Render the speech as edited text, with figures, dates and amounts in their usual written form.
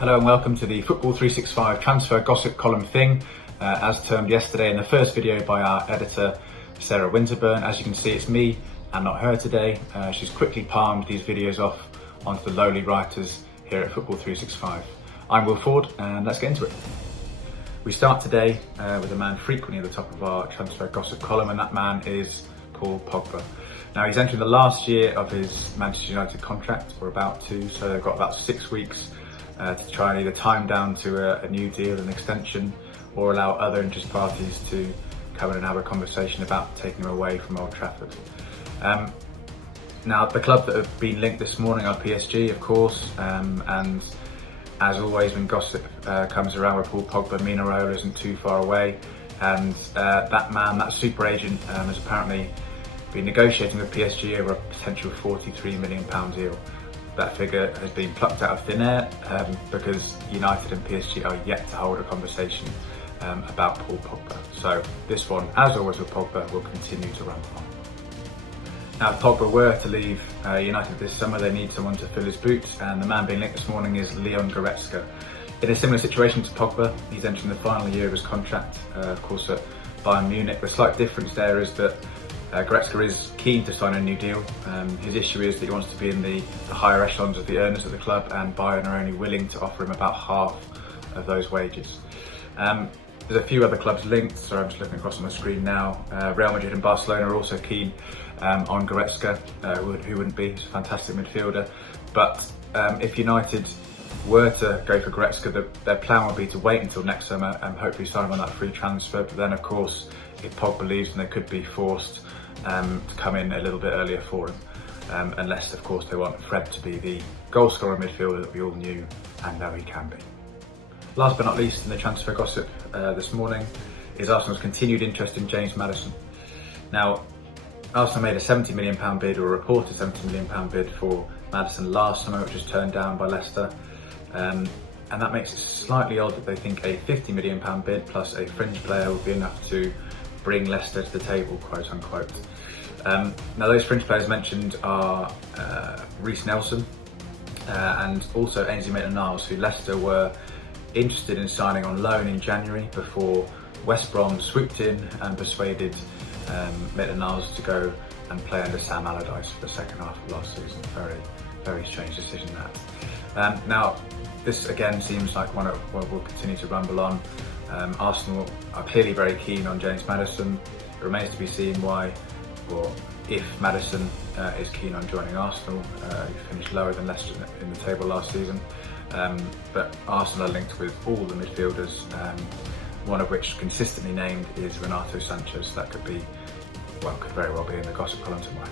Hello and welcome to the Football 365 transfer gossip column thing, as termed yesterday in the first video by our editor Sarah Winterburn. As you can see, it's me and not her today. She's quickly palmed these videos off onto the lowly writers here at Football 365. I'm Will Ford and let's get into it. We start today with a man frequently at the top of our transfer gossip column, and that man is Paul Pogba. Now he's entering the last year of his Manchester United contract, or about to, so they've got about 6 weeks to try and either time down to a new deal, an extension, or allow other interested parties to come in and have a conversation about taking him away from Old Trafford. Now, the club that have been linked this morning are PSG, of course, and as always when gossip comes around with Paul Pogba, Mino Raiola isn't too far away, and that man, that super agent, has apparently been negotiating with PSG over a potential £43 million deal. That figure has been plucked out of thin air because United and PSG are yet to hold a conversation about Paul Pogba. So this one, as always with Pogba, will continue to run on. Now, if Pogba were to leave United this summer, they need someone to fill his boots, and the man being linked this morning is Goretzka. In a similar situation to Pogba, he's entering the final year of his contract, of course at Bayern Munich. The slight difference there is that Goretzka is keen to sign a new deal. His issue is that he wants to be in the higher echelons of the earners at the club, and Bayern are only willing to offer him about half of those wages. There's a few other clubs linked, so I'm just looking across on the screen now. Real Madrid and Barcelona are also keen on Goretzka, who wouldn't be? He's a fantastic midfielder. But if United were to go for Goretzka, their plan would be to wait until next summer and hopefully sign him on that free transfer. But then, of course, if Pogba leaves, then they could be forced to come in a little bit earlier for him, unless, of course, they want Fred to be the goal-scorer midfielder that we all knew and know he can be. Last but not least in the transfer gossip this morning is Arsenal's continued interest in James Maddison. Now, Arsenal made a £70 million bid, or a reported £70 million bid for Maddison last summer, which was turned down by Leicester. And that makes it slightly odd that they think a £50 million bid plus a fringe player would be enough to bring Leicester to the table, quote unquote. Now, those fringe players mentioned are Reiss Nelson and also Ainsley Maitland-Niles, who Leicester were interested in signing on loan in January before West Brom swooped in and persuaded Maitland-Niles to go and play under Sam Allardyce for the second half of last season. Very strange decision that. Now, this again seems like one will continue to rumble on. Arsenal are clearly very keen on James Maddison. It remains to be seen why, or if Maddison is keen on joining Arsenal. He finished lower than Leicester in the table last season. But Arsenal are linked with all the midfielders, one of which consistently named is Renato Sanchez. That could very well be in the gossip column tomorrow.